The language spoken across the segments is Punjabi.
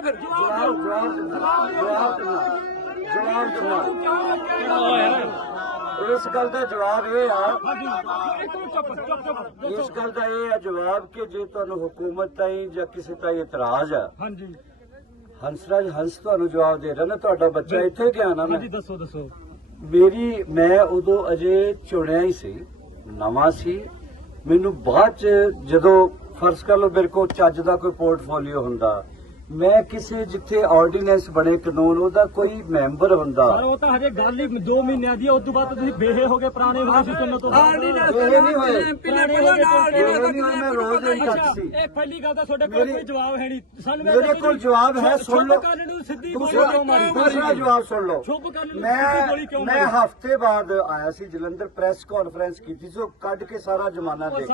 ਨਾ ਫਿਰ ਜਵਾਬ ਜਵਾਬ ਜਵਾਬ ਜਵਾਬ ਜਵਾਬ ਇਸ ਗੱਲ ਦਾ ਜਵਾਬ ਇਹ ਆ। ਇਸ ਗੱਲ ਦਾ ਇਹ ਆ ਜਵਾਬ ਕਿ ਜੇ ਤੁਹਾਨੂੰ ਹੁਕੂਮਤ ਤਾਈਂ ਜਾਂ ਕਿਸੇ ਤਾਈਂ ਇਤਰਾਜ਼ ਆ ਹਾਂਜੀ। ਹੰਸਰਾਜ ਹੰਸ ਤੁਹਾਨੂੰ ਜਵਾਬ ਦੇ ਰਿਹਾ ਨਾ ਤੁਹਾਡਾ ਬੱਚਾ ਇੱਥੇ ਗਿਆ ਨਾ ਮੈਂ। ਹਾਂਜੀ ਦੱਸੋ ਦੱਸੋ। ਮੇਰੀ ਮੈਂ ਉਦੋਂ ਅਜੇ ਚੁਣਿਆ ਹੀ ਸੀ ਨਵਾਂ ਸੀ। ਮੈਨੂੰ ਬਾਅਦ ਚ ਜਦੋਂ ਫਰਜ਼ ਕਰ ਲਓ ਮੇਰੇ ਕੋਲ ਚੱਜ ਦਾ ਕੋਈ ਪੋਰਟਫੋਲੀਓ ਹੁੰਦਾ ਮੈਂ ਕਿਸੇ ਜਿੱਥੇ ਆਰਡੀਨੈਂਸ ਬਣੇ ਕਾਨੂੰਨ ਉਹਦਾ ਕੋਈ ਮੈਂਬਰ ਹੁੰਦਾ। ਪਰ ਉਹ ਤਾਂ ਹਜੇ ਗੱਲ ਹੀ 2 ਮਹੀਨਿਆਂ ਦੀ ਹੈ ਉਸ ਤੋਂ ਬਾਅਦ ਤੁਸੀਂ ਬੇਹੇ ਹੋ ਗਏ ਪੁਰਾਣੇ ਸੀ ਤੁੰਨ ਤੋਂ ਨਹੀਂ ਇਹ ਨਹੀਂ ਹੋਏ। ਪਿਲੇ ਪਹਿਲਾਂ ਨਾਲ ਮੈਂ ਰੋਜ਼ ਹੀ ਅੱਛਾ ਸੀ ਇਹ ਪਹਿਲੀ ਗੱਲ ਤਾਂ ਤੁਹਾਡੇ ਕੋਲ ਕੋਈ ਜਵਾਬ ਹੈ ਨਹੀਂ। ਸਾਨੂੰ ਮੇਰੇ ਕੋਲ ਜਵਾਬ ਹੈ ਸੁਣ ਲਓ। ਦੂਸਰਾ ਜਵਾਬ ਸੁਣ ਮੈਂ ਮੈਂ ਹਫ਼ਤੇ ਬਾਅਦ ਆਇਆ ਸੀ ਜਲੰਧਰ ਪ੍ਰੈਸ ਕਾਨਫਰੰਸ ਕੀਤੀ ਸੀ ਉਹ ਕੱਢ ਕੇ ਸਾਰਾ ਜਮਾਨਾ ਦੇਖ।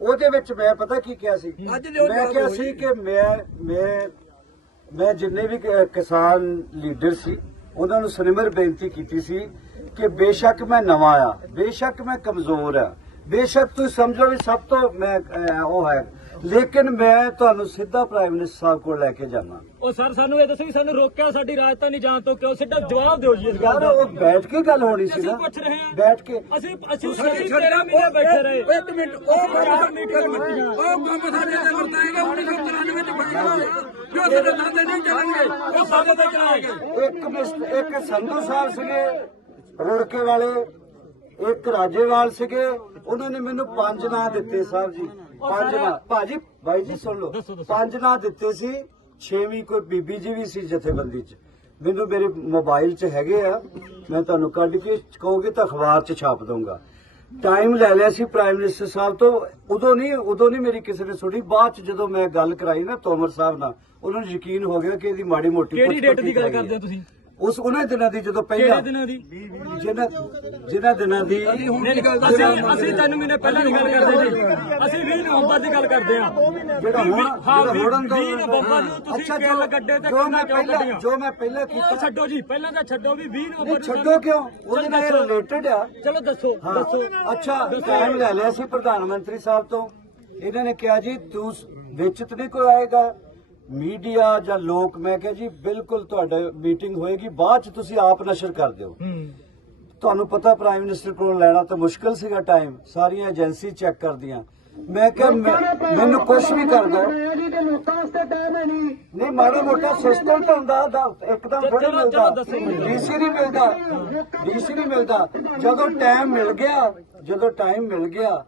ਉਹਦੀ ਵਿੱਚ ਮੈਂ ਪਤਾ ਕੀ ਕਿਹਾ ਸੀ? ਮੈਂ ਕਿਹਾ। ਸੀ ਕਿ ਮੈਂ ਮੈਂ ਮੈਂ ਜਿੰਨੇ ਵੀ ਕਿਸਾਨ ਲੀਡਰ ਸੀ, ਉਹਨਾਂ ਨੂੰ ਸਨਿਮਰ ਬੇਨਤੀ ਕੀਤੀ ਸੀ ਕਿ ਬੇਸ਼ੱਕ ਮੈਂ ਨਵਾਂ ਆ, ਬੇਸ਼ੱਕ ਮੈਂ ਕਮਜ਼ੋਰ ਆ। ਬੇਸ਼ੱਕ ਤੁਸੀਂ ਸਮਝੋ ਵੀ ਸਭ ਤੋਂ ਮੈਂ ਉਹ ਹੈ ਲੇਕਿਨ ਮੈਂ ਤੁਹਾਨੂੰ ਸਿੱਧਾ ਪ੍ਰਾਈਮ ਮਿਨਿਸਟਰ ਸਾਹਿਬ ਕੋਲ ਲੈ ਕੇ ਜਾਣਾ ਉਹ ਸਰ ਸਾਨੂੰ ਇਹ ਦੱਸੋ ਵੀ ਸਾਨੂੰ ਰੋਕਿਆ ਸਾਡੀ ਰਾਜਧਾਨੀ ਜਾਣ ਤੋਂ ਕਿਉਂ? ਸਿੱਧਾ ਜਵਾਬ ਦਿਓ ਜੀ ਇਸ ਗੱਲ ਯਾਰ ਦਾ। ਉਹ ਬੈਠ ਕੇ ਗੱਲ ਹੋਣੀ ਸੀ ਅਸੀਂ ਨਾ। ਪੁੱਛ ਰਹੇ ਹਾਂ। ਬੈਠ ਕੇ। ਅਸੀਂ ਅਸੀਂ ਅਸੀਂ 13 ਮਹੀਨੇ ਬੈਠੇ ਰਹੇ। ਇੱਕ ਮਿੰਟ ਉਹ ਕੰਮ ਉਹ ਕੰਮ ਸਾਡੇ ਤੇ ਵਰਤਾਏਗਾ 1993 ਚ ਬਣੇ ਹੋਏ ਜੋ ਸਾਡੇ ਦਾਦੇ ਨਹੀਂ ਚੱਲਣਗੇ ਉਹ ਸਾਡੇ ਤੇ ਚੱਲਣਗੇ। ਇੱਕ ਮਿਸ- ਇੱਕ ਸੰਧੂ ਸਾਹਿਬ ਸੀਗੇ ਰੁੜਕੇ ਵਾਲੇ। ਇੱਕ ਰਾਜੇਵਾਲ ਸੀਗੇ। ਉਹਨਾਂ ਨੇ ਮੈਨੂੰ ਪੰਜ ਨਾਂ ਦਿੱਤੇ ਸਾਹਿਬ ਜੀ। ਪੰਜ ਨਾਂ ਭਾਜੀ ਬਾਈ ਜੀ ਸੁਣ ਲਓ। ਦੱਸੋ, ਦੱਸੋ। ਪੰਜ ਨਾਂ ਦਿੱਤੇ ਸੀ ਛੇਵੀਂ ਕੋਈ ਬੀਬੀ ਜੀ ਵੀ ਸੀ ਜਥੇਬੰਦੀ ਚ। ਮੈਨੂੰ ਮੇਰੇ ਮੋਬਾਈਲ 'ਚ ਹੈਗੇ ਆ ਮੈਂ ਤੁਹਾਨੂੰ ਕੱਢ ਕੇ ਕਹੋਗੇ ਤਾਂ ਅਖਬਾਰ 'ਚ ਛਾਪ ਦਊਂਗਾ। ਟਾਈਮ ਲੈ ਲਿਆ ਸੀ ਪ੍ਰਾਈਮ ਮਿਨਿਸਟਰ ਸਾਹਿਬ ਤੋਂ ਉਦੋਂ ਨਹੀਂ ਉਦੋਂ ਨਹੀਂ ਮੇਰੀ ਕਿਸੇ ਨੇ ਸੁਣੀ। ਬਾਅਦ 'ਚ ਜਦੋਂ ਮੈਂ ਗੱਲ ਕਰਾਈ ਨਾ ਤੋਮਰ ਸਾਹਿਬ ਨਾਲ ਉਹਨਾਂ ਨੂੰ ਯਕੀਨ ਹੋ ਗਿਆ ਕਿ ਇਹਦੀ ਮਾੜੀ ਮੋਟੀ ਕਿਹੜੀ ਡੇਟ ਦੀ ਗੱਲ ਕਰਦੇ। ਹੋ ਤੁਸੀਂ? ਉਸ ਉਹਨਾਂ ਦਿਨਾਂ ਦੀ ਜਦੋਂ ਕਿਹੜੇ ਪਹਿਲਾਂ ਦਿਨਾਂ ਦੀ? ਜਿਹਨਾਂ ਜਿਹਨਾਂ ਦਿਨਾਂ ਦੀ ਨਹੀਂ, ਅਸੀਂ ਅਸੀਂ ਤਿੰਨ ਮਹੀਨੇ ਪਹਿਲਾਂ ਦੀ ਗੱਲ ਕਰਦੇ ਜੀ ਅਸੀਂ 20 ਨਵੰਬਰ ਦੀ ਗੱਲ ਕਰਦੇ ਹਾਂ। ਜਿਹੜਾ ਹੁਣ ਹਾਂ, ਜਿਹੜਾ ਵੀਹ- ਹੁਣ ਦਾ ਵੀਹ ਨਵੰਬਰ ਨੂੰ ਤੁਸੀਂ ਕਿੱਲ ਗੱਡੇ ਤੇ ਜੋ ਕਿੰਨਾ ਮੈਂ ਕਿਉਂ ਪਹਿਲਾਂ ਕੱਢੀਆਂ? ਜੋ ਮੈਂ ਪਹਿਲਾਂ ਕੀਤਾ ਛੱਡੋ ਜੀ ਪਹਿਲਾਂ ਤਾਂ ਛੱਡੋ ਵੀ 20 ਨਵੰਬਰ ਛੱਡੋ ਕਿਉਂ? ਉਹਦੇ ਨਾਲ। ਰਿਲੇਟਡ ਆ। ਚਲੋ ਦੱਸੋ। ਦੱਸੋ। ਅੱਛਾ ਟਾਈਮ ਲੈ ਲਿਆ ਸੀ ਪ੍ਰਧਾਨ ਮੰਤਰੀ ਸਾਹਿਬ ਤੋਂ। ਇਹਨਾਂ ਨੇ ਕਿਹਾ ਜੀ ਤੂੰ ਵਿੱਚ ਤੇ ਨਹੀਂ ਕੋਈ ਆਏਗਾ। ਮੀਡੀਆ ਜਾਂ ਲੋਕ ਮੈਂ ਕਿਹਾ ਜੀ ਬਿਲਕੁਲ ਤੁਹਾਡਾ ਮੀਟਿੰਗ ਹੋਏਗੀ ਬਾਅਦ ਚ ਤੁਸੀਂ ਆਪ ਨਸ਼ਰ ਕਰ ਦਿਓ ਹੂੰ। ਤੁਹਾਨੂੰ ਪਤਾ ਪ੍ਰਾਈਮ ਮਿਨਿਸਟਰ ਕੋਲ ਲੈਣਾ ਤਾਂ ਮੁਸ਼ਕਲ ਸੀਗਾ ਟਾਈਮ ਸਾਰੀਆਂ ਏਜੰਸੀ ਚੈੱਕ ਕਰਦੀਆਂ। ਮੈਂ ਕਿਹਾ ਮੈਨੂੰ ਕੁਝ ਵੀ ਕਰ ਦੋ ਨਹੀਂ। ਮਾੜਾ ਮੋਟਾ ਸਿਸਟਮ ਤਾਂ ਹੁੰਦਾ ਦਾ ਇੱਕਦਮ ਥੋੜੀ ਮਿਲਦਾ। ਡੀਸੀ ਨਹੀਂ ਮਿਲਦਾ। ਡੀਸੀ ਨਹੀਂ ਮਿਲਦਾ। ਜਦੋਂ ਟਾਈਮ ਮਿਲ ਗਿਆ ਜਦੋਂ ਟਾਈਮ ਮਿਲ ਗਿਆ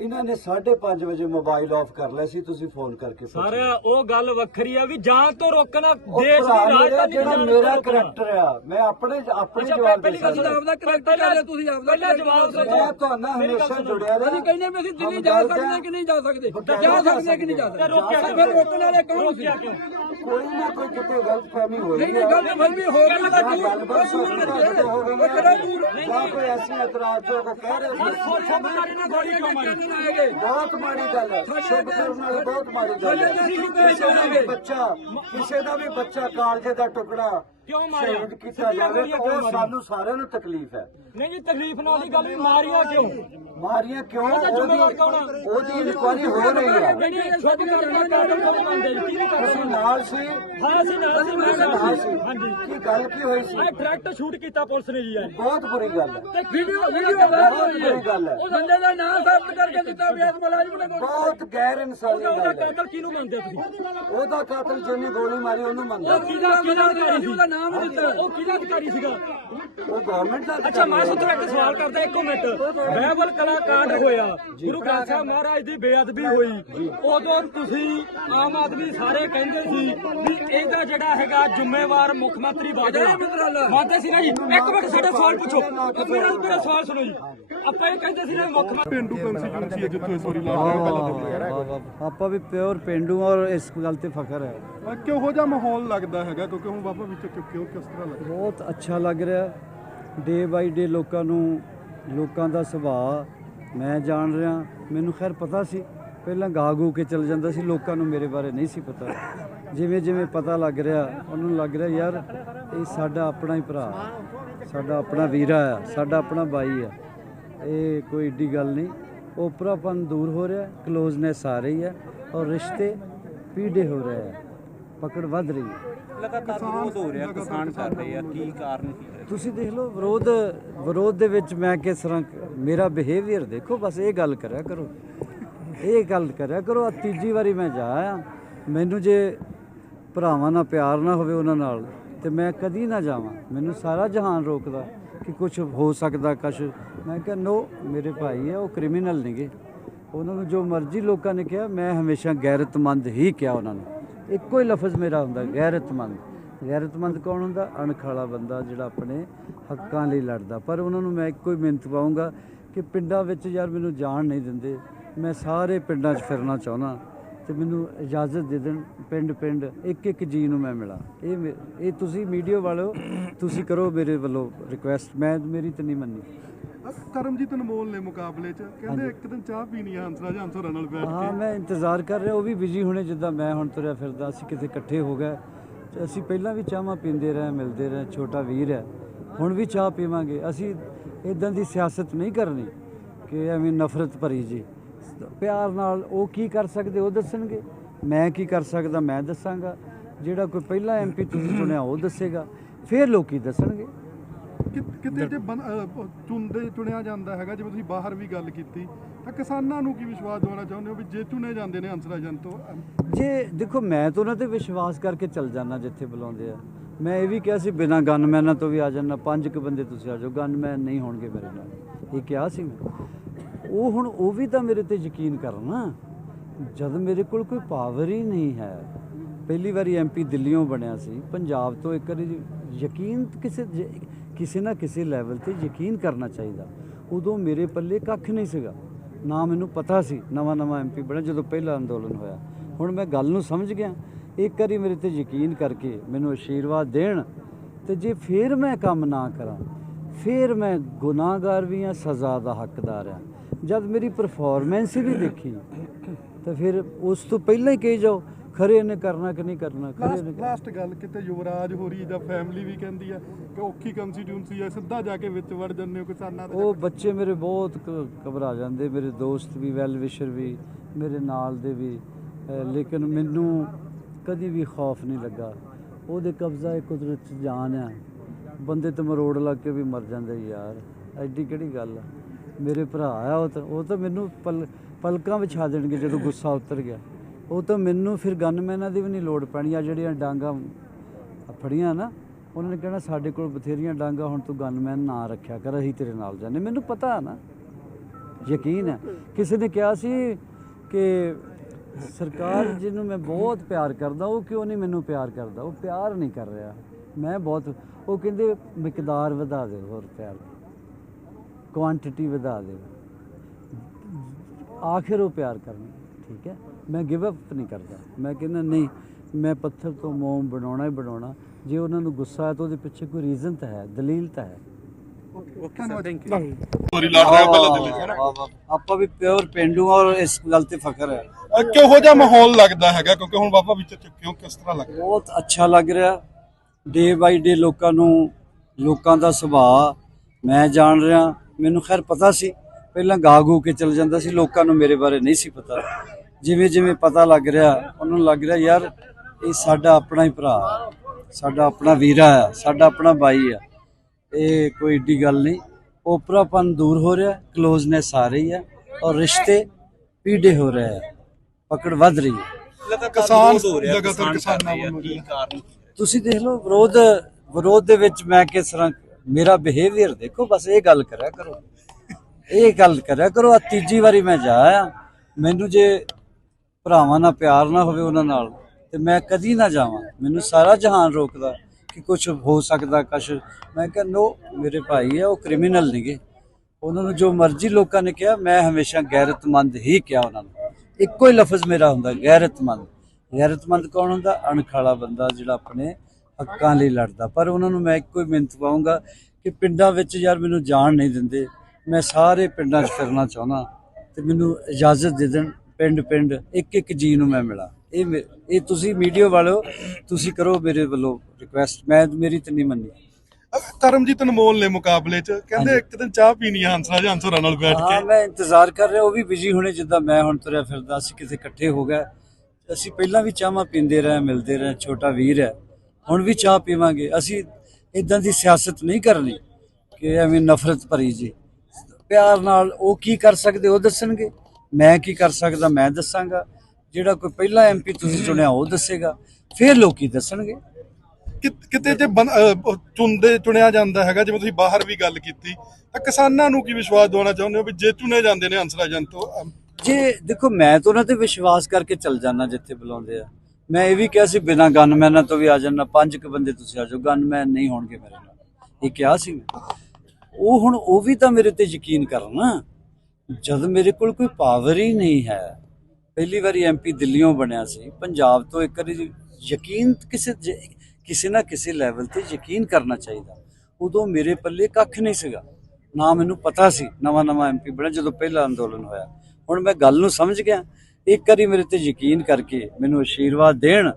ਇਹਨਾਂ ਨੇ 5:30 ਵਜੇ ਮੋਬਾਈਲ ਆਫ ਕਰ ਲਿਆ ਸੀ ਤੁਸੀਂ ਫੋਨ ਕਰਕੇ ਪੁੱਛ। ਸਰ ਲਿਆ। ਉਹ ਗੱਲ ਵੱਖਰੀ ਆ ਵੀ ਜਾਨ ਤੋਂ ਰੋਕਣਾ ਦੇਸ਼ ਦੀ ਰਾਜਧਾਨੀ ਜਿਹੜਾ ਮੇਰਾ। ਕਰੈਕਟਰ ਆ ਮੈਂ ਆਪਣੇ ਆਪਣੇ ਜਵਾਬ ਦੇ ਪਹਿਲੀ ਗੱਲ ਸਕਦਾ। ਆਪਦਾ ਕਰੈਕਟਰ ਕਰ ਲਿਆ ਤੁਸੀਂ ਆਪਦਾ ਪਹਿਲਾਂ ਜਵਾਬ। ਮੈਂ ਤੁਹਾਨੂੰ ਹਮੇਸ਼ਾ। ਜੁੜਿਆ ਰਿਹਾ। ਅਸੀਂ ਕਹਿੰਦੇ ਵੀ ਅਸੀਂ ਦਿੱਲੀ ਜਾ ਸਕਦੇ ਕਿ ਨਹੀਂ ਜਾ ਸਕਦੇ? ਜਾ ਸਕਦੇ ਕਿ ਨਹੀਂ ਜਾ ਸਕਦੇ? ਫਿਰ ਰੋਕਣ ਵਾਲੇ ਕੌਣ ਸੀ? ਕੋਈ ਨਾ ਕੋਈ ਕਿਤੇ ਗਲਤਫਹਿਮੀ ਹੋਈ ਨਹੀਂ ਨਹੀਂ ਗੱਲ ਫਿਰ ਵੀ ਹੋ ਗਈ ਤਾਂ ਗੱਲਬਾਤ ਸੁਣੀ ਤਾਂ ਕਿਤੇ ਹੋ ਗਈ ਹੈ। ਜਾਂ ਕੋਈ ਐਸੀ ਇਤਰਾਜ਼ ਜੋ ਕੋ ਕਹਿ ਰਹੇ ਸੀ। ਕਿਉਂ ਮਾਰੀ ਬਹੁਤ ਮਾੜੀ ਗੱਲ ਹੈ। ਸ਼ੁਭ ਕਰਨ ਵਾਲੀ ਬਹੁਤ ਮਾੜੀ ਗੱਲ ਹੈ। ਕਿਸੇ ਦਾ ਵੀ ਬੱਚਾ ਕਿਸੇ ਦਾ ਵੀ ਬੱਚਾ ਕਾਲਜੇ ਦਾ ਟੁਕੜਾ ਕਿਉਂ ਮਾਰਿਆ? ਸ਼ਹੀਦ ਕੀਤਾ ਸਿੱਧੀਆਂ ਜਾਵੇ ਗੋਲੀਆਂ ਤਾਂ ਕਿਉਂ ਉਹ ਮਾਰੀਆਂ? ਸਾਨੂੰ ਸਾਰਿਆਂ ਨੂੰ ਤਕਲੀਫ ਹੈ। ਨਹੀਂ ਜੀ ਤਕਲੀਫ ਨਾਲ ਦੀ ਗੱਲ ਵੀ ਮਾਰੀਆਂ ਕਿਉਂ? ਮਾਰੀਆਂ ਕਿਉਂ? ਉਹਦਾ ਜ਼ਿੰਮੇਵਾਰ ਕੌਣ ਆ? ਉਹਦੀ ਉਹਦੀ ਇਨਕੁਆਰੀ ਹੋ ਰਹੀ ਹੈ। ਨਹੀਂ ਨਹੀਂ ਛੋਟੀ ਕਰਨਾ ਕਾਰਨ ਕੌਣ ਮੰਨਦੇ ਜੀ ਕੀ ਤੁਸੀਂ ਕਰਦੇ ਨਾਲ ਸੀ। ਹਾਂ ਅਸੀਂ ਨਾਲ ਸੀ ਮੈਂ ਨਾਲ ਨਾਲ ਸੀ। ਸੀ ਹਾਂਜੀ। ਕੀ ਗੱਲ ਕੀ ਹੋਈ ਸੀ? ਇਹ ਡਾਇਰੈਕਟ ਸ਼ੂਟ ਕੀਤਾ ਪੁਲਿਸ ਨੇ ਜੀ ਬਹੁਤ ਬੁਰੀ ਗੱਲ ਹੈ। ਤੇ ਵੀਡੀਓ ਵੀਡੀਓ ਵਾਇਰਲ ਬਹੁਤ ਹੋਈ ਹੈ। ਬੁਰੀ ਗੱਲ ਹੈ। ਉਹ ਬੰਦੇ ਦਾ ਨਾਮ ਸਾਬਤ ਕਰਕੇ ਦਿੱਤਾ ਵੀ ਇਸ ਮੁਲਾਜ਼ਮ ਨੇ ਬਹੁਤ ਗੈਰ ਇਨਸਾਨੀ ਉਹਦਾ ਗੱਲ ਹੈ। ਕਾਤਲ ਕਿਹਨੂੰ ਮੰਨਦੇ ਆ ਤੁਸੀਂ? ਉਹਦਾ ਕਾਤਲ ਜਿਹਨੇ ਗੋਲੀ ਮਾਰੀ ਉਹਨੂੰ ਮੰਨਦਾ ਉਹ ਕਿਹਦਾ ਕਿਹਦਾ ਅਧਿਕਾਰੀ ਸੀ? ਉਹਦਾ ਨਾਮ ਨਹੀਂ ਦਿੱਤਾ। ਉਹ ਕਿਹਦਾ ਅਧਿਕਾਰੀ ਸੀਗਾ? ਉਹ ਗਵਰਨਮੈਂਟ ਦਾ ਅੱਛਾ ਮੈਂ ਸੁਤਰਾ ਇੱਕ ਸਵਾਲ ਕਰਦਾ ਇੱਕੋ ਮਿੰਟ। ਬਹਿਬਲ ਕਲਾ ਕਾਂਡ ਹੋਇਆ। ਗੁਰੂ ਗ੍ਰੰਥ ਸਾਹਿਬ ਮਹਾਰਾਜ ਦੀ ਬੇਅਦਬੀ ਹੋਈ। ਉਦੋਂ ਤੁਸੀਂ ਆਮ ਆਦਮੀ ਸਾਰੇ ਕਹਿੰਦੇ ਸੀ ਵੀ ਇਹਦਾ ਜਿਹੜਾ ਹੈਗਾ ਜ਼ਿੰਮੇਵਾਰ ਮੁੱਖ ਮੰਤਰੀ ਬਾਦਲ। ਮੰਨਦੇ ਸੀ ਨਾ ਜੀ। ਇੱਕ ਮਿੰਟ ਸਾਡਾ ਸਵਾਲ ਪੁੱਛੋ। ਮੇਰਾ ਮੇਰਾ ਸਵਾਲ ਸੁਣੋ ਜੀ। ਆਪਾਂ ਇਹ ਕਹਿੰਦੇ ਸੀ ਨਾ ਮੁੱਖ ਮੰਤਰੀ ਪਿੰਡੂ ਕੰਸਟੀਚੁਐਂਸੀ ਜਿੱਥੋਂ ਇਸ ਵਾਰੀ ਪਹਿਲਾਂ ਦੇ ਆਪਾਂ ਵੀ ਪਿਓਰ ਪਿੰਡੂ ਔਰ ਇਸ ਗੱਲ ਤੇ ਫਖਰ ਹੈ। ਅਹ ਕਿਹੋ ਜਿਹਾ ਮਾਹੌਲ ਲੱਗਦਾ ਹੈਗਾ? ਕਿਉਂਕਿ ਹੁਣ ਬਾਬਾ ਵਿੱਚ ਕਿਉਂ ਕਿਉਂ ਕਿਸ ਤਰ੍ਹਾਂ ਲੱਗਦਾ? ਬਹੁਤ ਅੱਛਾ ਲੱਗ ਰਿਹਾ। ਡੇ ਬਾਈ ਡੇ ਲੋਕਾਂ ਨੂੰ, ਲੋਕਾਂ ਦਾ ਸੁਭਾਅ ਮੈਂ ਜਾਣ ਰਿਹਾ। ਮੈਨੂੰ ਖੈਰ ਪਤਾ ਸੀ। ਪਹਿਲਾਂ ਗਾਗੂ ਕੇ ਚਲ ਜਾਂਦਾ ਸੀ। ਲੋਕਾਂ ਨੂੰ ਮੇਰੇ ਬਾਰੇ ਨਹੀਂ ਸੀ ਪਤਾ। ਜਿਵੇਂ ਜਿਵੇਂ ਪਤਾ ਲੱਗ ਰਿਹਾ, ਉਹਨਾਂ ਨੂੰ ਲੱਗ ਰਿਹਾ, ਯਾਰ, ਇਹ ਸਾਡਾ ਆਪਣਾ ਹੀ ਭਰਾ। ਸਾਡਾ ਆਪਣਾ ਵੀਰਾ ਆ। ਸਾਡਾ ਆਪਣਾ ਬਾਈ ਆ। ਇਹ ਕੋਈ ਏਡੀ ਗੱਲ ਨਹੀਂ। ਓਪਰਾਪਨ ਦੂਰ ਹੋ ਰਿਹਾ। ਕਲੋਜ਼ਨੈਸ ਆ ਰਹੀ ਹੈ। ਔਰ ਰਿਸ਼ਤੇ ਪੀੜੇ ਹੋ ਰਹੇ ਆ। ਪਕੜ ਵੱਧ ਰਹੀ ਹੈ। ਲਗਾਤਾਰ ਵਿਰੋਧ ਹੋ ਰਿਹਾ ਕਿਸਾਨ ਕਰ ਰਹੇ ਆ ਕੀ ਕਾਰਨ ਕੀ ਹੈ? ਤੁਸੀਂ ਦੇਖ ਲਓ ਵਿਰੋਧ ਵਿਰੋਧ ਦੇ ਵਿੱਚ ਮੈਂ ਕਿਸ ਤਰ੍ਹਾਂ ਮੇਰਾ ਬਿਹੇਵੀਅਰ ਦੇਖੋ ਬਸ ਇਹ ਗੱਲ ਕਰਿਆ ਕਰੋ। ਇਹ ਗੱਲ ਕਰਿਆ ਕਰੋ ਆ ਤੀਜੀ ਵਾਰੀ ਮੈਂ ਜਾ ਆਇਆ। ਮੈਨੂੰ ਜੇ ਭਰਾਵਾਂ ਨਾਲ ਪਿਆਰ ਨਾ ਹੋਵੇ ਉਹਨਾਂ ਨਾਲ ਤੇ ਮੈਂ ਕਦੀ ਨਾ ਜਾਵਾਂ। ਮੈਨੂੰ ਸਾਰਾ ਜਹਾਨ ਰੋਕਦਾ ਕਿ ਕੁਝ ਹੋ ਸਕਦਾ ਕੁਛ। ਮੈਂ ਕਿਹਾ ਨੋ ਮੇਰੇ ਭਾਈ ਆ ਉਹ ਕ੍ਰਿਮੀਨਲ ਨਹੀਂਗੇ ਉਹਨਾਂ ਨੂੰ ਜੋ ਮਰਜ਼ੀ ਲੋਕਾਂ ਨੇ ਕਿਹਾ ਮੈਂ ਹਮੇਸ਼ਾ ਗੈਰਤਮੰਦ ਹੀ ਕਿਹਾ ਉਹਨਾਂ ਨੂੰ। ਇੱਕੋ ਹੀ ਲਫ਼ਜ਼ ਮੇਰਾ ਹੁੰਦਾ, ਗੈਰਤਮੰਦ। ਗੈਰਤਮੰਦ ਕੌਣ ਹੁੰਦਾ? ਅਣਖ ਵਾਲਾ ਬੰਦਾ ਜਿਹੜਾ ਆਪਣੇ ਹੱਕਾਂ ਲਈ ਲੜਦਾ। ਪਰ ਉਹਨਾਂ ਨੂੰ ਮੈਂ ਇੱਕੋ ਹੀ ਮਿਹਨਤ ਪਾਉਂਗਾ ਕਿ ਪਿੰਡਾਂ ਵਿੱਚ ਯਾਰ ਮੈਨੂੰ ਜਾਣ ਨਹੀਂ ਦਿੰਦੇ। ਮੈਂ ਸਾਰੇ ਪਿੰਡਾਂ 'ਚ ਫਿਰਨਾ ਚਾਹੁੰਦਾ ਤੇ ਮੈਨੂੰ ਇਜਾਜ਼ਤ ਦੇ ਦੇਣ ਪਿੰਡ ਪਿੰਡ। ਇੱਕ ਇੱਕ ਜੀ ਨੂੰ ਮੈਂ ਮਿਲਾਂ। ਇਹ ਮੇ- ਇਹ ਤੁਸੀਂ ਮੀਡੀਆ ਵਾਲਿਓ, ਤੁਸੀਂ ਕਰੋ ਮੇਰੇ ਵੱਲੋਂ ਰਿਕੁਐਸਟ ਮੈਂ, ਮੇਰੀ ਤਾਂ ਨਹੀਂ ਮੰਨੀ। ਕਰਮਜੀਤ ਅਨਮੋਲ ਨੇ ਮੁਕਾਬਲੇ 'ਚ। ਕਹਿੰਦੇ ਇੱਕ ਦਿਨ ਚਾਹ ਪੀਣੀ ਆ ਹੰਸਰਾਜ ਹੰਸੋਰਾ ਨਾਲ ਬੈਠ ਹਾਂ ਕੇ। ਮੈਂ ਇੰਤਜ਼ਾਰ ਕਰ ਰਿਹਾ ਉਹ ਵੀ ਬਿਜ਼ੀ ਹੋਣੇ ਜਿੱਦਾਂ ਮੈਂ ਹੁਣ ਤੁਰਿਆ ਫਿਰਦਾ ਅਸੀਂ ਕਿਤੇ ਇਕੱਠੇ ਹੋ ਗਏ। ਤੇ ਅਸੀਂ ਪਹਿਲਾਂ ਵੀ ਚਾਹਾਂ ਪੀਂਦੇ ਰਹੇ ਮਿਲਦੇ ਰਹੇ ਛੋਟਾ ਵੀਰ ਹੈ। ਹੁਣ ਵੀ ਚਾਹ ਪੀਵਾਂਗੇ। ਅਸੀਂ ਇਦਾਂ ਦੀ ਸਿਆਸਤ ਨਹੀਂ ਕਰਨੀ ਕਿ ਐਵੇਂ ਨਫ਼ਰਤ ਭਰੀ ਜੀ। ਪਿਆਰ ਨਾਲ ਉਹ ਕੀ ਕਰ ਸਕਦੇ ਉਹ ਦੱਸਣਗੇ। ਮੈਂ ਕੀ ਕਰ ਸਕਦਾ ਮੈਂ ਦੱਸਾਂਗਾ। ਜਿਹੜਾ ਕੋਈ ਪਹਿਲਾ ਐਮਪੀ ਤੁਸੀਂ ਚੁਣਿਆ ਉਹ ਦੱਸੇਗਾ। ਫਿਰ ਲੋਕੀ ਦੱਸਣਗੇ। ਕਿਤੇ ਜੇ ਚੁਣਦੇ ਚੁਣਿਆ ਜਾਂਦਾ ਹੈਗਾ ਜਿਵੇਂ ਤੁਸੀਂ ਬਾਹਰ ਵੀ ਗੱਲ ਕੀਤੀ ਤਾਂ ਕਿਸਾਨਾਂ ਨੂੰ ਕੀ ਵਿਸ਼ਵਾਸ ਦਿਵਾਉਣਾ ਚਾਹੁੰਦੇ ਹੋ ਵੀ ਜੇ ਚੁਣੇ ਜਾਂਦੇ ਨੇ ਹੰਸਰਾਜ ਤੋਂ? ਜੇ ਦੇਖੋ ਮੈਂ ਤਾਂ ਉਹਨਾਂ ਤੇ ਵਿਸ਼ਵਾਸ ਕਰਕੇ ਚੱਲ ਜਾਣਾ ਜਿੱਥੇ ਬੁਲਾਉਂਦੇ ਆ। ਮੈਂ ਇਹ ਵੀ ਕਿਹਾ ਸੀ ਬਿਨਾਂ ਗਨਮੈਨਾਂ ਤੋਂ ਵੀ ਆ ਜਾਣਾ ਪੰਜ ਕੁ ਬੰਦੇ ਤੁਸੀਂ ਆ ਜਾਓ ਗਨਮੈਨ ਨਹੀਂ ਹੋਣਗੇ ਮੇਰੇ ਨਾਲ। ਇਹ ਕਿਹਾ ਸੀ ਮੈਂ। ਉਹ ਹੁਣ ਉਹ ਵੀ ਤਾਂ ਮੇਰੇ ਤੇ ਯਕੀਨ ਕਰਨਾ ਜਦ ਮੇਰੇ ਕੋਲ ਕੋਈ ਪਾਵਰ ਹੀ ਨਹੀਂ ਹੈ। ਪਹਿਲੀ ਵਾਰੀ ਐਮਪੀ ਦਿੱਲੀੋਂ ਬਣਿਆ ਸੀ ਪੰਜਾਬ ਤੋਂ ਇੱਕ ਵਾਰੀ ਯਕੀਨ ਕਿਸੇ ਕਿਸੇ ਨਾ ਕਿਸੇ ਲੈਵਲ ਤੇ ਯਕੀਨ ਕਰਨਾ ਚਾਹੀਦਾ। ਉਦੋਂ ਮੇਰੇ ਪੱਲੇ ਕੱਖ ਨਹੀਂ ਸੀਗਾ। ਨਾ ਮੈਨੂੰ ਪਤਾ ਸੀ, ਨਵਾਂ ਨਵਾਂ ਐਮਪੀ ਬਣਿਆ ਜਦੋਂ ਪਹਿਲਾ ਅੰਦੋਲਨ ਹੋਇਆ। ਹੁਣ ਮੈਂ ਗੱਲ ਨੂੰ ਸਮਝ ਗਿਆ। ਇੱਕ ਵਾਰੀ ਮੇਰੇ ਤੇ ਯਕੀਨ ਕਰਕੇ ਮੈਨੂੰ ਆਸ਼ੀਰਵਾਦ ਦੇਣ ਤੇ ਜੇ ਫੇਰ ਮੈਂ ਕੰਮ ਨਾ ਕਰਾਂ, ਫੇਰ ਮੈਂ ਗੁਨਾਹਗਾਰ ਵੀ ਆ ਸਜ਼ਾ ਦਾ ਹੱਕਦਾਰ ਆ ਜਦ ਮੇਰੀ ਪਰਫਾਰਮੈਂਸ ਹੀ ਨਹੀਂ ਦੇਖੀ, ਤਾਂ ਫਿਰ ਉਸ ਤੋਂ ਪਹਿਲਾਂ ਹੀ ਕਹੀ ਜਾਓ ਖਰੇ ਇਹਨੇ ਕਰਨਾ ਕਿ ਨਹੀਂ ਕਰਨਾ ਖਰੇ ਕਰਨਾ। ਲਾਸਟ ਗੱਲ ਕਿਤੇ ਯੁਵਰਾਜ ਹੋਰੀ ਦਾ ਫੈਮਿਲੀ ਵੀ ਕਹਿੰਦੀ ਆ ਕਿ ਔਖੀ ਕੰਸਟੀਟਿਊਂਸੀ ਆ ਸਿੱਧਾ ਜਾ ਕੇ ਵਿੱਚ ਵੜ ਜਾਂਦੇ ਹੋ ਕਿਸਾਨਾਂ ਦੇ ਉਹ ਬੱਚੇ ਮੇਰੇ ਬਹੁਤ ਘਬਰਾ ਜਾਂਦੇ ਮੇਰੇ ਦੋਸਤ ਵੀ ਵੈਲ ਵਿਸ਼ਰ ਵੀ ਮੇਰੇ ਨਾਲ ਦੇ ਵੀ ਅਹ ਲੇਕਿਨ ਮੈਨੂੰ ਕਦੀ ਵੀ ਖੌਫ ਨਹੀਂ ਲੱਗਾ। ਉਹਦੇ ਕਬਜ਼ਾ ਹੈ ਕੁਦਰਤ 'ਚ ਜਾਨ ਆ। ਬੰਦੇ ਤੇ ਮਰੋੜ ਲੱਗ ਕੇ ਵੀ ਮਰ ਜਾਂਦੇ ਯਾਰ ਐਡੀ ਕਿਹੜੀ ਗੱਲ ਆ? ਮੇਰੇ ਭਰਾ ਆ ਉਹ ਤਾਂ ਉਹ ਤਾਂ ਮੈਨੂੰ ਪਲ ਪਲਕਾਂ ਵਿਛਾ ਦੇਣਗੇ ਜਦੋਂ ਗੁੱਸਾ ਉਤਰ ਗਿਆ। ਉਹ ਤਾਂ ਮੈਨੂੰ ਫਿਰ ਗਨਮੈਨਾਂ ਦੀ ਵੀ ਨਹੀਂ ਲੋੜ ਪੈਣੀ ਆ ਜਿਹੜੀਆਂ ਡਾਂਗਾ ਫੜੀਆਂ ਨਾ, ਉਹਨਾਂ ਨੇ ਕਹਿਣਾ ਸਾਡੇ ਕੋਲ ਬਥੇਰੀਆਂ ਡਾਂਗਾ, ਹੁਣ ਤੂੰ ਗਨਮੈਨ ਨਾ ਰੱਖਿਆ ਕਰ, ਅਸੀਂ ਤੇਰੇ ਨਾਲ ਜਾਂਦੇ। ਮੈਨੂੰ ਪਤਾ ਹੈ ਨਾ, ਯਕੀਨ ਹੈ। ਕਿਸੇ ਨੇ ਕਿਹਾ ਸੀ ਕਿ ਸਰਕਾਰ ਜਿਹਨੂੰ ਮੈਂ ਬਹੁਤ ਪਿਆਰ ਕਰਦਾ, ਉਹ ਕਿਉਂ ਨਹੀਂ ਮੈਨੂੰ ਪਿਆਰ ਕਰਦਾ? ਉਹ ਪਿਆਰ ਨਹੀਂ ਕਰ ਰਿਹਾ। ਮੈਂ ਬਹੁਤ, ਉਹ ਕਹਿੰਦੇ ਮਿਕਦਾਰ ਵਧਾ ਦੇ ਹੋਰ ਪਿਆਰ ਦੀ ਕੁਆਂਟੀਟੀ ਵਧਾ ਦੇ। ਆਖਿਰ ਉਹ ਪਿਆਰ ਕਰਨਾ ਠੀਕ ਹੈ? ਮੈਂ ਗਿਵ ਅਪ ਨਹੀਂ ਕਰਦਾ। ਮੈਂ ਕਹਿੰਦਾ ਨਹੀਂ ਮੈਂ ਪੱਥਰ ਤੋਂ ਮੋਮ ਬਣਾਉਣਾ ਹੀ ਬਣਾਉਣਾ। ਜੇ ਉਹਨਾਂ ਨੂੰ ਗੁੱਸਾ ਹੈ ਤਾਂ ਉਹਦੇ ਪਿੱਛੇ ਕੋਈ ਰੀਜ਼ਨ ਤਾਂ ਹੈ ਦਲੀਲ ਤਾਂ ਹੈ। ਓਕੇ ਸਰ ਥੈਂਕ ਯੂ ਆਪਾਂ ਵੀ ਪਿਓਰ ਪਿੰਡੂ ਔਰ ਇਸ ਗੱਲ ਤੇ ਫਖਰ ਹੈ। ਕਿਹੋ ਜਿਹਾ ਮਾਹੌਲ ਲੱਗਦਾ ਹੈਗਾ? ਕਿਉਂਕਿ ਹੁਣ ਬਾਬਾ ਵਿੱਚ ਚੁੱਕੇ ਹੋ ਕਿਸ ਤਰ੍ਹਾਂ ਲੱਗਦਾ? ਬਹੁਤ ਅੱਛਾ ਲੱਗ ਰਿਹਾ। ਡੇ ਬਾਈ ਡੇ ਲੋਕਾਂ ਨੂੰ ਲੋਕਾਂ ਦਾ ਸੁਭਾਅ ਮੈਂ ਜਾਣ ਰਿਹਾ। ਮੈਨੂੰ ਖੈਰ ਪਤਾ ਸੀ। ਪਹਿਲਾਂ ਗਾਗੂ ਕੇ ਚਲ ਜਾਂਦਾ ਸੀ ਲੋਕਾਂ ਨੂੰ ਮੇਰੇ ਬਾਰੇ ਨਹੀਂ ਸੀ ਪਤਾ। ਜਿਵੇਂ ਜਿਵੇਂ ਪਤਾ ਲੱਗ ਰਿਹਾ ਉਹਨਾਂ ਨੂੰ ਲੱਗ ਰਿਹਾ ਯਾਰ ਇਹ ਸਾਡਾ ਆਪਣਾ ਹੀ ਭਰਾ ਆ, ਸਾਡਾ ਆਪਣਾ ਵੀਰਾ ਆ ਸਾਡਾ ਆਪਣਾ ਬਾਈ ਆ। ਇਹ ਕੋਈ ਏਡੀ ਗੱਲ ਨਹੀਂ। ਓਪਰਾਪਨ ਦੂਰ ਹੋ ਰਿਹਾ ਕਲੋਜ਼ਨੈਸ ਆ ਰਹੀ ਹੈ ਔਰ ਰਿਸ਼ਤੇ ਪੀੜੇ ਹੋ ਰਹੇ ਹੈ ਪਕੜ ਵੱਧ ਰਹੀ ਹੈ ਕਿਸਾਨ ਲਗਾਤਾਰ ਆ ਵੱਲੋਂ ਕੀ ਕਾਰਨ? ਤੁਸੀਂ ਦੇਖ ਲਓ ਵਿਰੋਧ ਵਿਰੋਧ ਦੇ ਵਿੱਚ ਮੈਂ ਕਿਸ ਤਰ੍ਹਾਂ ਮੇਰਾ ਬਿਹੇਵੀਅਰ ਦੇਖੋ ਬਸ ਇਹ ਗੱਲ ਕਰਿਆ ਕਰੋ। ਇਹ ਗੱਲ ਕਰਿਆ ਕਰੋ ਆ ਤੀਜੀ ਵਾਰੀ ਮੈਂ ਜਾ ਆਇਆ। ਮੈਨੂੰ ਜੇ ਭਰਾਵਾਂ ਨਾਲ ਪਿਆਰ ਨਾ ਹੋਵੇ ਉਹਨਾਂ ਨਾਲ, ਤੇ ਮੈਂ ਕਦੀ ਨਾ ਜਾਵਾਂ। ਮੈਨੂੰ ਸਾਰਾ ਜਹਾਨ ਰੋਕਦਾ ਕਿ ਕੁਝ ਹੋ ਸਕਦਾ, ਕੁਛ। ਮੈਂ ਕਿਹਾ, ਨੋ, ਮੇਰੇ ਭਾਈ ਆ, ਉਹ ਕ੍ਰਿਮੀਨਲ ਨਹੀਂਗੇ ਉਹਨਾਂ ਨੂੰ ਜੋ ਮਰਜ਼ੀ ਲੋਕਾਂ ਨੇ ਕਿਹਾ, ਮੈਂ ਹਮੇਸ਼ਾ ਗੈਰਤਮੰਦ ਹੀ ਕਿਹਾ ਉਹਨਾਂ ਨੂੰ। ਇੱਕੋ ਹੀ ਲਫ਼ਜ਼ ਮੇਰਾ ਹੁੰਦਾ, ਗੈਰਤਮੰਦ। ਗੈਰਤਮੰਦ ਕੌਣ ਹੁੰਦਾ? ਅਣਖਾਲਾ ਬੰਦਾ ਜਿਹੜਾ ਆਪਣੇ ਹੱਕਾਂ ਲਈ ਲੜਦਾ। ਪਰ ਉਹਨਾਂ ਨੂੰ ਮੈਂ ਇੱਕੋ ਹੀ ਮਿਹਨਤ ਪਾਉਂਗਾ ਕਿ ਪਿੰਡਾਂ ਵਿੱਚ ਯਾਰ ਮੈਨੂੰ ਜਾਣ ਨਹੀਂ ਦਿੰਦੇ। ਮੈਂ ਸਾਰੇ ਪਿੰਡਾਂ 'ਚ ਫਿਰਨਾ ਚਾਹੁੰਦਾ ਤੇ ਮੈਨੂੰ ਇਜਾਜ਼ਤ ਦੇ ਦੇਣ। ਪਿੰਡ ਪਿੰਡ ਇੱਕ ਇੱਕ ਜੀ ਨੂੰ ਮੈਂ ਮਿਲਾਂ। ਇਹ ਇਹ ਤੁਸੀਂ ਮੀਡੀਆ ਵਾਲਿਓ ਤੁਸੀਂ ਕਰੋ ਮੇਰੇ ਵੱਲੋਂ ਰਿਕੁਐਸਟ ਮੈਂ ਮੇਰੀ ਤਾਂ ਨਹੀਂ ਮੰਨੀ। ਕਰਮਜੀਤ ਅਨਮੋਲ ਨੇ ਮੁਕਾਬਲੇ 'ਚ ਕਹਿੰਦੇ ਇੱਕ ਦਿਨ ਚਾਹ ਪੀਣੀ ਆ ਹੰਸਰਾਜ ਹੰਸੋਰਾ ਨਾਲ ਬੈਠ ਹਾਂ ਕੇ ਮੈਂ ਇੰਤਜ਼ਾਰ ਕਰ ਰਿਹਾ ਉਹ ਵੀ ਬਿਜ਼ੀ ਹੋਣੇ ਜਿੱਦਾਂ ਮੈਂ ਹੁਣ ਤੁਰਿਆ ਫਿਰਦਾ ਅਸੀਂ ਕਿਤੇ ਇਕੱਠੇ ਹੋ ਗਏ। ਅਸੀਂ ਪਹਿਲਾਂ ਵੀ ਚਾਹਾਂ ਪੀਂਦੇ ਰਹੇ ਮਿਲਦੇ ਰਹੇ ਛੋਟਾ ਵੀਰ ਹੈ। ਹੁਣ ਵੀ ਚਾਹ ਪੀਵਾਂਗੇ। ਅਸੀਂ ਇਦਾਂ ਦੀ ਸਿਆਸਤ ਨਹੀਂ ਕਰਨੀ ਕਿ ਐਵੇਂ ਨਫ਼ਰਤ ਭਰੀ ਜੀ। ਪਿਆਰ ਨਾਲ ਉਹ ਕੀ ਕਰ ਸਕਦੇ ਉਹ ਦੱਸਣਗੇ। ਮੈਂ ਕੀ ਕਰ ਸਕਦਾ ਮੈਂ ਦੱਸਾਂਗਾ। ਜਿਹੜਾ ਕੋਈ ਪਹਿਲਾ ਐਮਪੀ ਤੁਸੀਂ ਚੁਣਿਆ ਉਹ ਦੱਸੇਗਾ। ਫਿਰ ਲੋਕੀ ਦੱਸਣਗੇ। ਕਿਤੇ ਜੇ ਚੁਣਦੇ ਚੁਣਿਆ ਜਾਂਦਾ ਹੈਗਾ ਜਿਵੇਂ ਤੁਸੀਂ ਬਾਹਰ ਵੀ ਗੱਲ ਕੀਤੀ ਤਾਂ ਕਿਸਾਨਾਂ ਨੂੰ ਕੀ ਵਿਸ਼ਵਾਸ ਦਿਵਾਉਣਾ ਚਾਹੁੰਦੇ ਹੋ ਵੀ ਜੇ ਚੁਣੇ ਜਾਂਦੇ ਨੇ ਹੰਸਰਾਜ ਜੰਤੋ ਜੇ ਦੇਖੋ ਮੈਂ ਤਾਂ ਉਹਨਾਂ ਤੇ ਵਿਸ਼ਵਾਸ ਕਰਕੇ ਚੱਲ ਜਾਣਾ ਜਿੱਥੇ ਬੁਲਾਉਂਦੇ ਆ। ਮੈਂ ਇਹ ਵੀ ਕਿਹਾ ਸੀ ਬਿਨਾਂ ਗਨਮੈਨਾਂ ਤੋਂ ਵੀ ਆ ਜਾਣਾ ਪੰਜ ਕੁ ਬੰਦੇ ਤੁਸੀਂ ਆ ਜਾਓ ਗਨਮੈਨ ਨਹੀਂ ਹੋਣਗੇ ਮੇਰੇ ਨਾਲ। ਇਹ ਕਿਹਾ ਸੀ ਮੈਂ। ਉਹ ਹੁਣ ਉਹ ਵੀ ਤਾਂ ਮੇਰੇ ਤੇ ਯਕੀਨ ਕਰਨ। ਜਦ ਮੇਰੇ ਕੋਲ ਕੋਈ ਪਾਵਰ ਹੀ ਨਹੀਂ ਹੈ, ਪਹਿਲੀ ਵਾਰੀ ਐਮਪੀ ਦਿੱਲੀੋਂ ਬਣਿਆ ਸੀ, ਪੰਜਾਬ ਤੋਂ ਇੱਕ ਵਾਰੀ ਯਕੀਨ ਕਿਸੇ ਜ- ਕਿਸੇ ਨਾ ਕਿਸੇ ਲੈਵਲ ਤੇ ਯਕੀਨ ਕਰਨਾ ਚਾਹੀਦਾ। ਉਦੋਂ ਮੇਰੇ ਪੱਲੇ ਕੱਖ ਨਹੀਂ ਸੀਗਾ, ਨਾ ਮੈਨੂੰ ਪਤਾ ਸੀ ਨਵਾਂ ਨਵਾਂ ਐਮਪੀ ਬਣਿਆ ਜਦੋਂ ਪਹਿਲਾ ਅੰਦੋਲਨ ਹੋਇਆ। ਹੁਣ ਮੈਂ ਗੱਲ ਨੂੰ ਸਮਝ ਗਿਆ, ਇੱਕ ਵਾਰੀ ਮੇਰੇ ਤੇ ਯਕੀਨ ਕਰਕੇ ਮੈਨੂੰ ਆਸ਼ੀਰਵਾਦ ਦੇਣ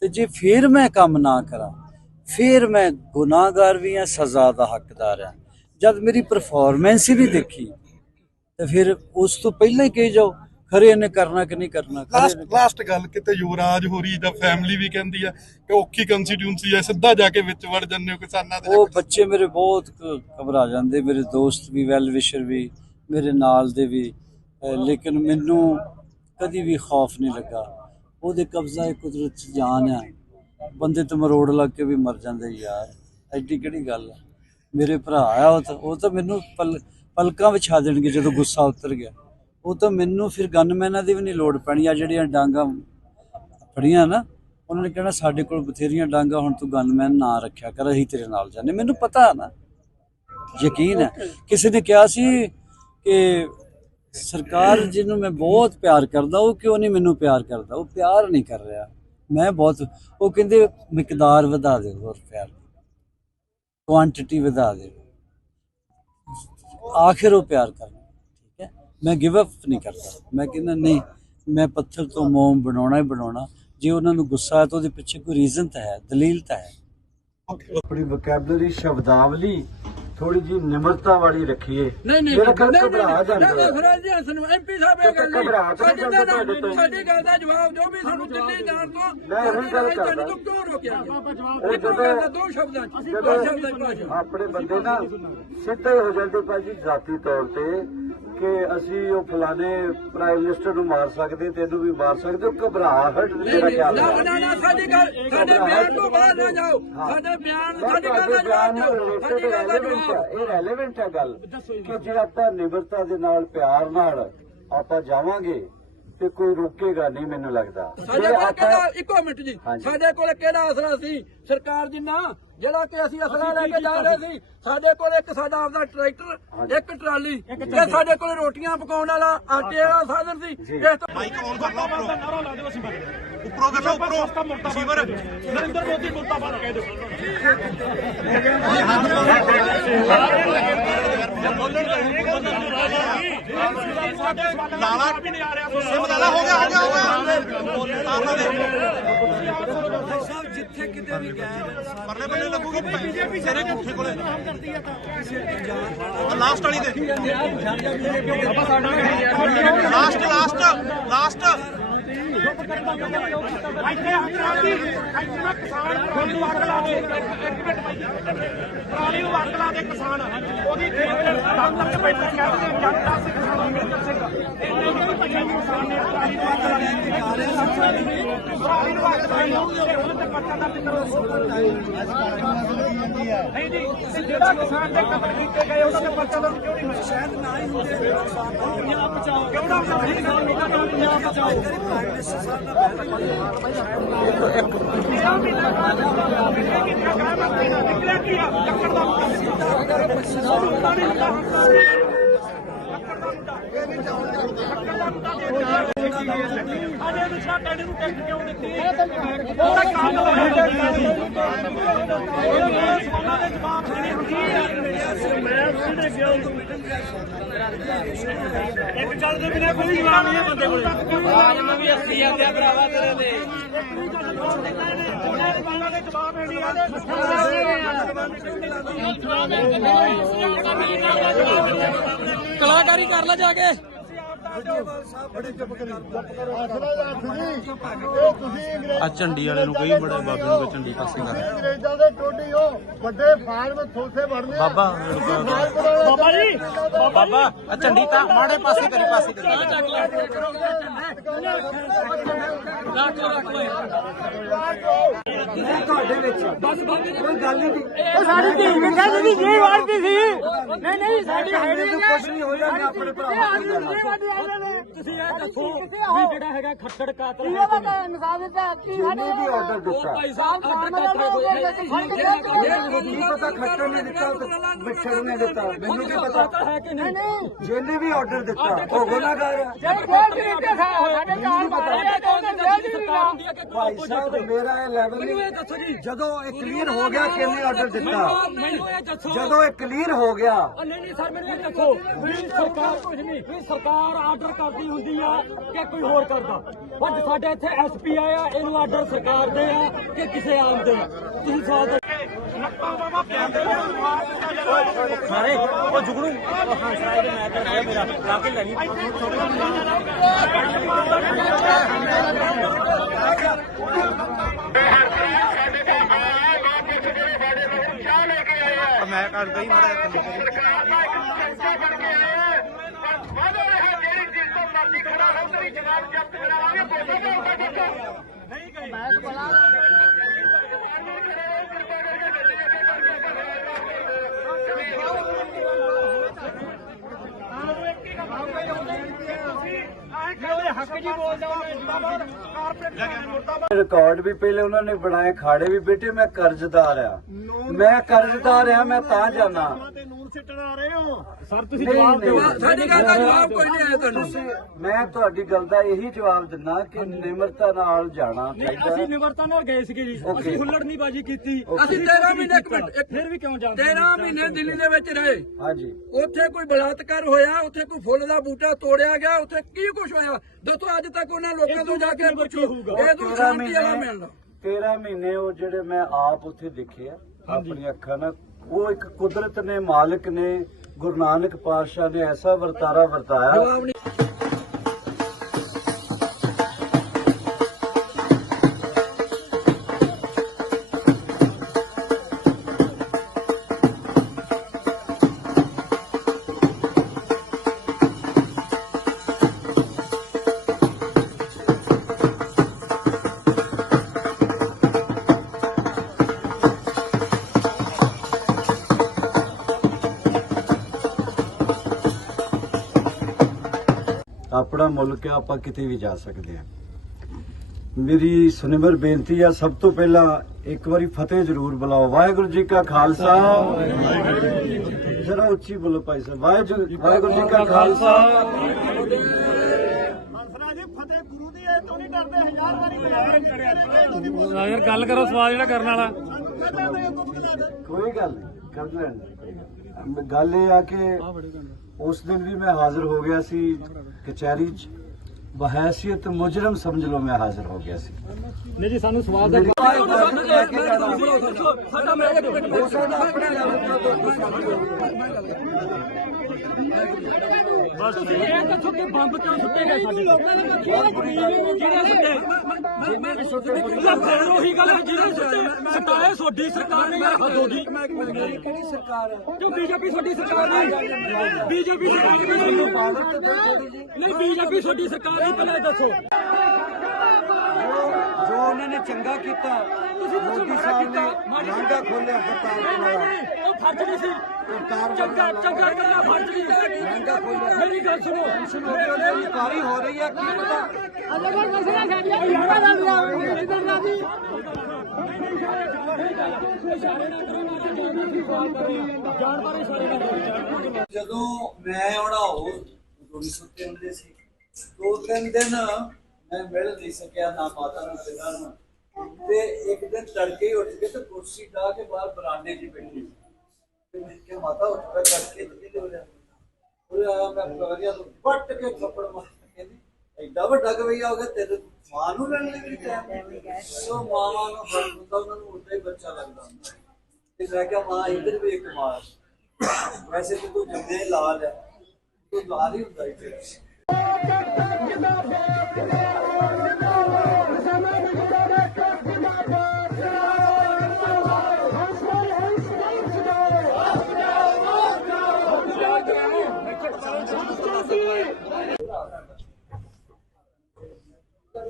ਤੇ ਜੇ ਫੇਰ ਮੈਂ ਕੰਮ ਨਾ ਕਰਾਂ, ਫੇਰ ਮੈਂ ਗੁਨਾਹਗਾਰ ਵੀ ਹਾਂ, ਸਜ਼ਾ ਦਾ ਹੱਕਦਾਰ ਹਾਂ। ਜਦ ਮੇਰੀ ਪਰਫਾਰਮੈਂਸ ਹੀ ਨਹੀਂ ਦੇਖੀ ਤੇ ਫਿਰ ਉਸ ਤੋਂ ਪਹਿਲਾਂ ਹੀ ਕਹੀ ਜਾਓ ਖਰੇ ਇਹਨੇ ਕਰਨਾ ਕਿ ਨਹੀਂ ਕਰਨਾ ਲਾਸਟ ਲਾਸਟ ਗੱਲ ਕਿਤੇ ਯੁਵਰਾਜ ਹੋਰੀ ਦਾ ਫੈਮਿਲੀ ਵੀ ਕਹਿੰਦੀ ਹੈ ਕਿ ਔਖੀ ਕੰਸਟੀਟਿਊਂਸੀ ਹੈ ਸਿੱਧਾ ਜਾ ਕੇ ਵਿੱਚ ਵੜ ਜਾਂਦੇ ਹੋ ਕਿਸਾਨਾਂ ਦੇ ਉਹ ਬੱਚੇ ਮੇਰੇ ਬਹੁਤ ਘਬਰਾ ਜਾਂਦੇ ਮੇਰੇ ਦੋਸਤ ਵੀ ਵੈਲ ਵਿਸ਼ਰ ਵੀ ਮੇਰੇ ਨਾਲ ਦੇ ਵੀ ਲੇਕਿਨ ਮੈਨੂੰ ਕਦੀ ਵੀ ਖੌਫ ਨਹੀਂ ਲੱਗਾ। ਉਹਦੇ ਕਬਜ਼ਾ ਹੈ ਕੁਦਰਤ ਚ ਜਾਨ ਹੈ ਬੰਦੇ ਤੇ ਮਰੋੜ ਲੱਗ ਕੇ ਵੀ ਮਰ ਜਾਂਦੇ ਯਾਰ। ਐਡੀ ਕਿਹੜੀ ਗੱਲ ਹੈ ਮੇਰੇ ਭਰਾ ਆ ਉਹ ਤਾਂ ਉਹ ਤਾਂ ਮੈਨੂੰ ਪਲਕਾਂ ਵਿਛਾ ਦੇਣਗੇ ਜਦੋਂ ਗੁੱਸਾ ਉਤਰ ਗਿਆ। ਉਹ ਤਾਂ ਮੈਨੂੰ ਫਿਰ ਗਨਮੈਨਾਂ ਦੀ ਵੀ ਨਹੀਂ ਲੋੜ ਪੈਣੀ ਆ ਜਿਹੜੀਆਂ ਡਾਂਗਾ ਫੜੀਆਂ ਨਾ, ਉਹਨਾਂ ਨੇ ਕਹਿਣਾ ਸਾਡੇ ਕੋਲ ਬਥੇਰੀਆਂ ਡਾਂਗਾ, ਹੁਣ ਤੂੰ ਗਨਮੈਨ ਨਾ ਰੱਖਿਆ ਕਰ, ਅਸੀਂ ਤੇਰੇ ਨਾਲ ਜਾਂਦੇ ਮੈਨੂੰ ਪਤਾ ਨਾ, ਯਕੀਨ ਹੈ। ਕਿਸੇ ਨੇ ਕਿਹਾ ਸੀ ਕਿ ਸਰਕਾਰ ਜਿਹਨੂੰ ਮੈਂ ਬਹੁਤ ਪਿਆਰ ਕਰਦਾ, ਉਹ ਕਿਉਂ ਨਹੀਂ ਮੈਨੂੰ ਪਿਆਰ ਕਰਦਾ? ਉਹ ਪਿਆਰ ਨਹੀਂ ਕਰ ਰਿਹਾ। ਮੈਂ ਬਹੁਤ, ਉਹ ਕਹਿੰਦੇ, ਮਿਕਦਾਰ ਵਧਾ ਦੇ ਹੋਰ ਪਿਆਰ। ਦੀ ਕੁਆਂਟੀਟੀ ਵਧਾ ਦੇ। ਆਖਿਰ ਉਹ ਪਿਆਰ ਕਰਨਾ ਠੀਕ ਹੈ? ਮੈਂ ਗਿਵ ਅਪ ਨਹੀਂ ਕਰਦਾ। ਮੈਂ ਕਹਿੰਦਾ, ਨਹੀਂ, ਮੈਂ ਪੱਥਰ ਤੋਂ ਮੋਮ ਬਣਾਉਣਾ ਹੀ ਬਣਾਉਣਾ। ਜੇ ਉਹਨਾਂ ਨੂੰ ਗੁੱਸਾ ਹੈ ਤਾਂ ਉਹਦੇ ਪਿੱਛੇ ਕੋਈ ਰੀਜ਼ਨ ਤਾਂ ਹੈ, ਦਲੀਲ ਤਾਂ ਹੈ। ਆਪਣੀ ਵੋਕੈਬਲਰੀ ਸ਼ਬਦਾਵਲੀ ਥੋੜੀ ਜੀ ਨਿਮਰਤਾ ਵਾਲੀ ਰੱਖੀਏ ਨਹੀਂ ਨਹੀਂ ਮੇਰਾ ਨਹੀਂ, ਘਬਰਾ ਨਹੀਂ, ਜਾਂਦਾ ਨਹੀਂ, ਹੈ। ਫਿਰ ਜੀ ਹਸਨ ਐਮਪੀ ਸਾਹਿਬ ਇਹ ਗੱਲ ਸਾਡੀ ਨਹੀਂ ਜਾਂਦਾ ਤੁਹਾਡੇ ਤੋਂ। ਸਾਡੀ ਗੱਲ ਦਾ ਜਵਾਬ ਦਿਓ ਵੀ ਸਾਨੂੰ ਦਿੱਲੀ ਜਾਣ ਤੋਂ ਮੈਂ ਉਹੀ ਗੱਲ ਕਰਦਾ। ਤੋਂ ਕਿਉਂ ਰੋਕਿਆ ਉਹ ਜਦੋਂ- ਗੱਲ ਦਾ ਦੋ ਸ਼ਬਦਾਂ ਚ ਦੋ ਸ਼ਬਦਾਂ ਚ ਆਪਣੇ ਬੰਦੇ ਨਾ ਸਿੱਧੇ ਹੋ ਜਾਂਦੇ ਭਾਜੀ ਜ਼ਾਤੀ ਤੌਰ ਤੇ ਕਿ ਅਸੀਂ ਉਹ ਫਲਾਣੇ ਪ੍ਰਾਈਮ ਮਿਨਿਸਟਰ ਨੂੰ ਮਾਰ ਸਕਦੇ ਤੈਨੂੰ ਵੀ ਮਾਰ ਸਕਦੇ ਉਹ ਘਬਰਾਹਟ ਮੇਰਾ ਖਿਆਲ ਨਾ ਹੈ ਨਾ ਨਾ ਸਾਡੀ ਗੱਲ ਸਾਡੇ ਬਿਆਨ ਤੋਂ ਬਾਹਰ ਨਾ ਜਾਓ। ਸਾਡੇ ਬਿਆਨ ਸਾਡੀ ਗੱਲ ਜਵਾਬ ਦਿਓ ਸਾਡੀ ਗੱਲ ਜਵਾਬ ਇਹ ਰੈਲੇਵੈਂਟ ਹੈ ਗੱਲ ਕਿ ਜੇ ਆਪਾਂ ਨਿਮਰਤਾ ਦੇ ਨਾਲ ਪਿਆਰ ਨਾਲ ਆਪਾਂ ਜਾਵਾਂਗੇ ਤੇ ਕੋਈ ਰੋਕੇਗਾ ਨਹੀਂ ਮੈਨੂੰ ਲੱਗਦਾ। ਸਾਡੇ ਕੋਲ ਕਿਹੜਾ ਇੱਕੋ ਮਿੰਟ ਜੀ। ਸਾਡੇ ਕੋਲ ਕਿਹੜਾ ਅਸਲਾ ਸੀ? ਸਰਕਾਰ ਜਿੰਨਾ ਜਿਹੜਾ ਕਿ ਅਸੀਂ ਅਸਲਾ ਲੈ ਕੇ ਜਾ ਰਹੇ ਸੀ? ਸਾਡੇ ਕੋਲ ਇੱਕ ਸਾਡਾ ਆਪਦਾ ਟਰੈਕਟਰ ਇੱਕ ਟਰਾਲੀ ਤੇ ਸਾਡੇ ਕੋਲ ਰੋਟੀਆਂ ਪਕਾਉਣ ਵਾਲਾ ਆਟੇ ਵਾਲਾ ਸਾਧਨ ਸੀ। ਇਸ ਤੋਂ ਉੱਪਰੋਂ ਕਰ ਲਓ ਉੱਪਰੋਂ ਸੀਵਰ। ਨਰਿੰਦਰ ਮੋਦੀ ਮੁਰਦਾਬਾਦ ਕਹਿ ਦਿਓ। ਲਾਲਾ ਵੀ ਨਹੀਂ ਆ ਰਿਹਾ ਸਿਮ ਲਾਲਾ ਹੋ ਗਿਆ ਹੋ ਗਿਆ ਹੋ ਗਿਆ। ਜਿੱਥੇ ਕਿਤੇ ਵੀ ਗਏ ਪਰਲੇ ਬੰਨੇ ਲੱਗੂਗੀ ਬੀਜੇਪੀ ਸਾਰੇ ਝੂਠੇ ਕੋਲੇ। ਲਾਸਟ ਵਾਲੀ ਦੇ ਲਾਸਟ ਲਾਸਟ ਲਾਸਟ ਇੱਥੇ ਹੰਗਰਾਜੀ ਇੱਥੇ ਨਾ ਕਿਸਾਨ ਨੂੰ ਅੱਗ ਲਾ ਦੇ ਇੱਕ ਮਿੰਟ ਭਾਈ ਪਰਾਲੀ ਨੂੰ ਅੱਗ ਲਾ ਦੇ ਕਿਸਾਨ ਉਹਦੀ ਦਮ ਤੱਕ ਬੈਠੇ ਕਹਿੰਦੇ ਜੱਟ ਦਾ ਕਿਸਾਨ ਅੰਮ੍ਰਿਤਸਰ ਸਿੰਘ ਇੰਨੇ ਵੀ ਪੰਜਾਬੀ ਕਿਸਾਨ ਨੇ ਪਰਾਲੀ ਨੂੰ ਅੱਗ ਲਾ ਦਿੱਤੀ ਪਰਾਲੀ ਨੂੰ ਅੱਗ ਲਾਈ ਤੇ ਹੁਣ ਤੇ ਪਰਚਾ ਦਰਜ ਕਰੋ ਨਹੀਂ ਜੀ ਜਿਹੜਾ ਕਿਸਾਨ ਦੇ ਕਤਲ ਕੀਤੇ ਗਏ ਉਹਨਾਂ ਦੇ ਪਰਚਾ ਦਰਜ ਕਿਉਂ ਨਹੀਂ ਹੋਇਆ ਸ਼ਾਇਦ ਨਾ ਹੀ ਹੁੰਦੇ ਪੰਜਾਬ ਬਚਾਓ ਕਿਉਂ ਨਾ ਹੁੰਦਾ ਪੰਜਾਬ ਬਚਾਓ ਨਿਕਲਿਆ ਕੀ ਆ ਲੱਕੜ ਦਾ ਮੁੰਡਾ ਨਹੀਂ ਹੁੰਦਾ ਲੱਕੜ ਦਾ ਮੁੰਡਾ ਲੱਕੜ ਦਾ ਮੁੰਡਾ ਨੂੰ ਛਾਟੇ ਕਿਉਂ ਦਿੱਤੀ ਉਹਦਾ ਕੰਮ ਹੋਇਆ ਸਵਾਲਾਂ ਦੇ ਜਵਾਬ ਦੇਣੇ ਇੱਕ ਗੱਲ ਦੇ ਬਿਨਾ ਕੋਈ ਜਵਾਬ ਨਹੀਂ ਹੈ ਬੰਦੇ ਕੋਲੇ ਆਜ ਮੈਂ ਵੀ ਹੱਸੀ ਜਾਂਦੇ ਭਰਾਵਾ ਤੇਰੇ ਤੇ ਸਵਾਲਾਂ ਦੇ ਜਵਾਬ ਨਹੀਂ ਕਲਾਕਾਰੀ ਕਰ ਲੈ ਜਾ ਕੇ। ਆ ਝੰਡੀ ਵਾਲੇ ਨੂੰ ਕਹੀ ਬੜਾ ਬਾਬੇ ਨੂੰ ਝੰਡੀ ਪਾਸੇ ਕਰ। ਅੰਗਰੇਜ਼ਾਂ ਦੇ ਟੋਡੀ ਹੋ ਵੱਡੇ ਫਾਰਮ ਥੋਥੇ ਵੜਨੇ ਬਾਬਾ ਬਾਬਾ ਜੀ। ਬਾਬਾ ਆ ਝੰਡੀ ਤਾਂ ਮਾੜੇ ਪਾਸੇ ਤੇਰੇ ਪਾਸੇ ਕਰੀ ਮੈਂ ਤੁਹਾਡੇ ਵਿੱਚ ਕੋਈ ਗੱਲ ਨਹੀਂ ਸਾਡੀ ਧੀ ਕਿੱਥੇ ਦੀ ਜੀ ਵਾਰਦੀ ਸੀ। ਨਹੀਂ ਨਹੀਂ ਸਾਡੀ ਤੋਂ ਕੁਝ ਨਹੀਂ ਹੋਇਆ ਆਪਣੇ ਕਹਿਣਾ ਤੁਸੀਂ ਇਹ ਦੱਸੋ ਵੀ ਜਿਹੜਾ ਹੈਗਾ ਖੱਟੜ ਕਾਤਲ ਜਿਹਨੇ ਵੀ ਆਰਡਰ ਦਿੱਤਾ। ਭਾਈ ਸਾਹਿਬ ਆਰਡਰ ਕਰ ਕੀ ਪਤਾ ਖੱਟਰ ਨੇ ਦਿੱਤਾ ਤੇ ਮਿੱਠੜ ਨੇ ਦਿੱਤਾ। ਮੈਨੂੰ ਕੀ ਪਤਾ? ਹੈ ਕਿ ਨਹੀਂ ਜਿਹਨੇ ਵੀ ਆਰਡਰ ਦਿੱਤਾ ਉਹ ਗੁਨਾਹਗਾਰ ਹੈ। ਭਾਈ ਸਾਹਿਬ ਮੇਰਾ ਇਹ ਲੈਵਲ ਮੈਨੂੰ ਇਹ ਨਹੀਂ ਦੱਸੋ ਜੀ ਜਦੋਂ ਇਹ ਕਲੀਅਰ ਹੋ ਗਿਆ ਕਿੰਨੇ ਆਰਡਰ ਦਿੱਤਾ? ਮੈਨੂੰ ਇਹ ਦੱਸੋ। ਜਦੋਂ ਇਹ ਕਲੀਅਰ ਹੋ ਗਿਆ। ਨਹੀਂ ਨਹੀਂ ਸਰ ਮੈਨੂੰ ਇਹ ਦੱਸੋ। ਵੀ ਸਰਕਾਰ ਕੁਝ ਨਹੀਂ। ਵੀ ਸਰਕਾਰ ਆਰਡਰ ਕਰਦੀ ਹੁੰਦੀ ਆ ਕਿ ਕੋਈ ਹੋਰ ਕਰਦਾ। ਅੱਜ ਸਾਡੇ ਇੱਥੇ ਐਸਪੀ ਆਇਆ ਇਹਨੂੰ ਆਰਡਰ ਸਰਕਾਰ ਦੇ ਆ ਕਿ ਕਿਸੇ ਆਮ ਦੇ ਆ। ਤੁਸੀਂ ਸਾਥ ਸਾਰੇ ਉਹ ਜੁਗਣੂ ਉਹ ਹੰਸਰਾਏ ਦੇ ਮੈਂ ਤੇ ਮੇਰਾ ਲਾ ਕੇ ਲੈਣੀ ਮੈਂ ਕਰ ਗਈ ਮਾੜਾ ਸਰਕਾਰ ਦਾ ਇੱਕ ਸੰਸਾ ਬਣ ਕੇ ਆਇਆ ਜਿਹੜੀ ਜਿਸ ਤੋਂ ਮਰਜ਼ੀ ਖੜਾ ਹੋ ਤੇਰੀ ਜਨਾਬ ਜਬਤ ਕਰਾਵਾਂਗੇ ਬੋਲੋ ਬੋਲਦਾ ਬੱਚਾ ਨਹੀਂ ਗਈ ਮੈਂ ਬਲਾ ਹੱਕ ਜੀ ਬੋਲਦਾ ਮੁਰਦਾਬਾਦ ਕਾਰਪੋਰੇਟ ਮੁਰਦਾਬਾਦ ਰਿਕਾਰਡ ਵੀ ਪਹਿਲੇ ਉਹਨਾਂ ਨੇ ਬਣਾਏ ਖਾੜੇ ਸਿੱਟਣ ਰਹੇ ਹੋ? ਸਰ ਤੁਸੀਂ ਜਵਾਬ ਦਿਓ। ਸਾਡੀ ਗੱਲ ਦਾ ਜਵਾਬ ਕੋਈ ਨਹੀਂ ਆਇਆ ਤੁਹਾਨੂੰ। ਮੈਂ ਤੁਹਾਡੀ ਗੱਲ ਦਾ ਇਹੀ ਜਵਾਬ ਦਿੰਦਾ ਕਿ ਨਿਮਰਤਾ ਨਾਲ ਜਾਣਾ ਨਹੀਂ ਚਾਹੀਦਾ। ਅਸੀਂ ਨਿਮਰਤਾ ਨਾਲ ਗਏ ਸੀਗੇ ਜੀ। Okay. ਅਸੀਂ ਹੁੱਲੜਨੀ ਬਾਜੀ ਕੀਤੀ ਅਸੀਂ 13 ਮਹੀਨੇ ਇੱਕ ਮਿੰਟ ਇੱਕ ਫਿਰ ਵੀ ਕਿਉਂ ਜਾਂਦੇ 13 ਮਹੀਨੇ ਦਿੱਲੀ ਦੇ ਵਿੱਚ ਰਹੇ। ਹਾਂਜੀ। ਉੱਥੇ ਕੋਈ ਬਲਾਤਕਾਰ ਹੋਇਆ ਉੱਥੇ ਕੋਈ ਫੁੱਲ ਦਾ ਬੂਟਾ ਤੋੜਿਆ ਗਿਆ ਉੱਥੇ ਕੀ ਕੁਝ ਹੋਇਆ? ਦੱਸੋ ਅੱਜ ਤੱਕ ਉਹਨਾਂ ਲੋਕਾਂ ਤੋਂ ਜਾ ਕੇ ਪੁੱਛੋ। ਇਹ ਤੋਂ 13 ਸ਼ਾਂਤੀ ਵਾਲਾ ਮਹੀਨੇ ਮਿਲਣਾ। 13 ਮਹੀਨੇ ਉਹ ਜਿਹੜੇ ਮੈਂ ਆਪ ਉੱਥੇ ਦੇਖੇ ਆ ਆਪਣੀਆਂ ਅੱਖਾਂ ਨਾਲ ਉਹ ਇੱਕ ਕੁਦਰਤ ਨੇ ਮਾਲਕ ਨੇ ਗੁਰੂ ਨਾਨਕ ਪਾਤਸ਼ਾਹ ਨੇ ਐਸਾ ਵਰਤਾਰਾ ਵਰਤਾਇਆ। ਮੁਲਕ ਹੈ ਆਪਾਂ ਕਿਤੇ ਵੀ ਜਾ ਸਕਦੇ ਹਾਂ। ਮੇਰੀ ਸੁਨਿਮਰ ਬੇਨਤੀ ਆ ਸਭ ਤੋਂ ਪਹਿਲਾਂ ਇੱਕ ਵਾਰੀ ਫਤਿਹ ਜ਼ਰੂਰ ਬੁਲਾਓ। ਵਾਹਿਗੁਰੂ ਜੀ ਕਾ ਖਾਲਸਾ। ਜਰਾ ਉੱਚੀ ਬੋਲੋ ਭਾਈ ਸਾਹਿਬ। ਵਾਹਿਗੁਰੂ ਵਾਹਿਗੁਰੂ ਜੀ ਕਾ ਖਾਲਸਾ। ਹੰਸਰਾ ਜੀ ਫਤਿਹ ਗੁਰੂ ਦੀ ਇਹ ਤੋਂ ਨਹੀਂ ਡਰਦੇ ਹਜ਼ਾਰ ਵਾਰੀ ਬੁਲਾਇਆ ਯਾਰ ਗੱਲ ਕਰੋ ਸਵਾਲ ਜਿਹੜਾ ਕਰਨ ਵਾਲਾ। ਕੋਈ ਗੱਲ ਨਹੀਂ ਕਰ ਲੈਣ ਗੱਲ ਇਹ ਆ ਕਿ ਉਸ ਦਿਨ ਵੀ ਮੈਂ ਹਾਜ਼ਰ ਹੋ ਗਿਆ ਸੀ ਕਚਹਿਰੀ 'ਚ। ਬਹੈਸੀਅਤ ਮੁਜਰਮ ਸਮਝ ਲਓ ਮੈਂ ਹਾਜ਼ਰ ਹੋ ਗਿਆ ਸੀ। ਨਹੀਂ ਜੀ ਸਾਨੂੰ ਸਵਾਲ ਦਾ ਸਾਡਾ ਮੈਂ ਇੱਕ ਮਿੰਟ ਬਸ ਤੁਸੀਂ ਇਹ ਦੱਸੋ ਕਿ ਬੰਬ ਕਿਉਂ ਸੁੱਟੇ ਗਏ ਸਾਡੇ ਕਿਹੜਾ ਸੁੱਟੇ ਜਿੰਨੇ ਵੀ ਛੋਟੇ ਯਾਰ ਫਿਰ ਉਹੀ ਗੱਲ ਹੈ ਜਿਹਨੇ ਸੁੱਟੇ ਸਟਾਏ ਤੁਹਾਡੀ ਸਰਕਾਰ ਨੇ ਯਾਰ ਹਦੋਗੀ ਕਿਹੜੀ ਸਰਕਾਰ ਹੈ ਕਿਉਂ ਬੀਜੇਪੀ ਤੁਹਾਡੀ ਸਰਕਾਰ ਨਹੀਂ ਬੀਜੇਪੀ ਸਰਕਾਰ ਨਹੀਂ ਜੀ ਬੀਜੇਪੀ ਤੁਹਾਡੀ ਸਰਕਾਰ ਨਹੀਂ ਪਹਿਲਾਂ ਦੱਸੋ ਜੋ ਉਹਨਾਂ ਨੇ ਚੰਗਾ ਕੀਤਾ ਮੋਦੀ ਸਾਹਿਬ ਨੇ ਲਾਂਘਾ ਖੋਲਿਆ ਕਰਤਾਰਪੁਰ ਵਾਲਾ ਉਹ ਫਰਜ਼ ਨਹੀਂ ਸੀ। ਕਰਤਾਰਪੁਰ ਚੰਗਾ ਚੰਗਾ ਕਰਨਾ ਫਰਜ਼ ਨਹੀਂ ਲਾਂਘਾ ਖੋਲਿਆ ਮੇਰੀ ਗੱਲ ਸੁਣੋ। ਸੁਣੋ ਕਿ ਉਹਦੇ ਵਿਕਾਰੀ ਹੋ ਰਹੀ ਹੈ ਕੀ ਪਤਾ? ਜਾਣ ਬਾਰੇ ਇਸ਼ਾਰੇ ਨਾ ਕਰੋ ਜਦੋਂ ਮੈਂ ਆਉਣਾ ਹੋ ਦੋਨੀ ਸੁੱਤੇ ਹੁੰਦੇ ਸੀ ਦੋ ਤਿੰਨ ਦਿਨ ਮੈਂ ਮਿਲ ਨਹੀਂ ਸਕਿਆ ਨਾ ਮਾਤਾ ਨੂੰ ਪਿਤਾ ਨੂੰ। ਤੇ ਇੱਕ ਦਿਨ ਤੜਕੇ ਹੀ ਉੱਠ ਕੇ ਤੇ ਕੁਰਸੀ ਢਾ ਕੇ ਬਾਹਰ ਬਰਾਂਡੇ 'ਚ ਬੈਠੀ ਤੇ ਮੈਂ ਕਿਹਾ ਮਾਤਾ ਉੱਠ ਕੇ ਤੜਕੇ ਤੇ ਕਿਹਦੇ ਹੋ ਰਿਹਾ ਉਹ ਆਇਆ ਮੈਂ ਪਗੜਿਆ ਤੋਂ ਪੱਟ ਕੇ ਥੱਪੜ ਮਾਰ ਕਹਿੰਦੀ, ਐਡਾ ਵੱਡਾ ਗਵਈਆ ਹੋ ਗਿਆ ਤੇਰੇ ਮਾਂ ਨੂੰ ਲੈਣ ਲਈ ਵੀ ਟਾਈਮ ਸੋ ਮਾਵਾਂ ਨੂੰ ਫ਼ਰਕ ਹੁੰਦਾ, ਉਹਨਾਂ ਨੂੰ ਉਦਾਂ ਹੀ ਬੱਚਾ ਲੱਗਦਾ ਤੇ ਮੈਂ ਕਿਹਾ, ਮਾਂ, ਇੱਧਰ ਵੀ ਇੱਕ ਮਾਰ ਵੈਸੇ ਤਾਂ ਤੂੰ ਜੰਮਿਆ ਲਾਲ ਹੈ। ਤੂੰ ਲਾਲ ਹੀ ਹੁੰਦਾ ਇੱਥੇ।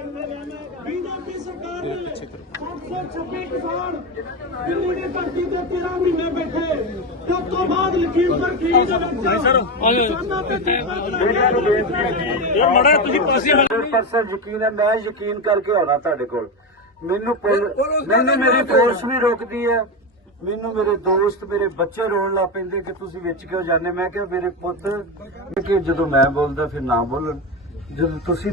ਬੀਜੇਪੀ ਸਰਕਾਰ ਨੇ 826 ਕਿਸਾਨ ਦਿੱਲੀ ਦੀ ਧਰਤੀ ਤੇ 13 ਮਹੀਨੇ ਬੈਠੇ ਤੇ ਉਸ ਤੋਂ ਬਾਅਦ ਲਖੀਮਪੁਰ ਖੀਰੀ ਦੇ ਵਿੱਚ ਕਿਸਾਨਾਂ ਤੇ ਇਹ ਮੜਾ ਤੁਸੀਂ ਪਾਸੇ 100% ਯਕੀਨ ਹੈ, ਮੈਂ ਯਕੀਨ ਕਰਕੇ ਆਉਣਾ ਤੁਹਾਡੇ ਕੋਲ। ਮੈਨੂੰ ਪੁਲ- ਪੁਲਿਸ ਮੈਨੂੰ ਮੇਰੀ ਫੋਰਸ ਵੀ ਰੋਕਦੀ ਹੈ। ਮੈਨੂੰ ਮੇਰੇ ਦੋਸਤ ਮੇਰੇ ਬੱਚੇ ਰੋਣ ਲੱਗ ਪੈਂਦੇ ਕਿ ਤੁਸੀਂ ਵਿੱਚ ਕਿਉਂ ਜਾਂਦੇ? ਮੈਂ ਕਿਹਾ ਮੇਰੇ ਪੁੱਤ ਕਿ ਜਦੋਂ ਮੈਂ ਬੋਲਦਾ ਫਿਰ ਨਾ ਬੋਲਣ। ਜਦੋਂ ਤੁਸੀਂ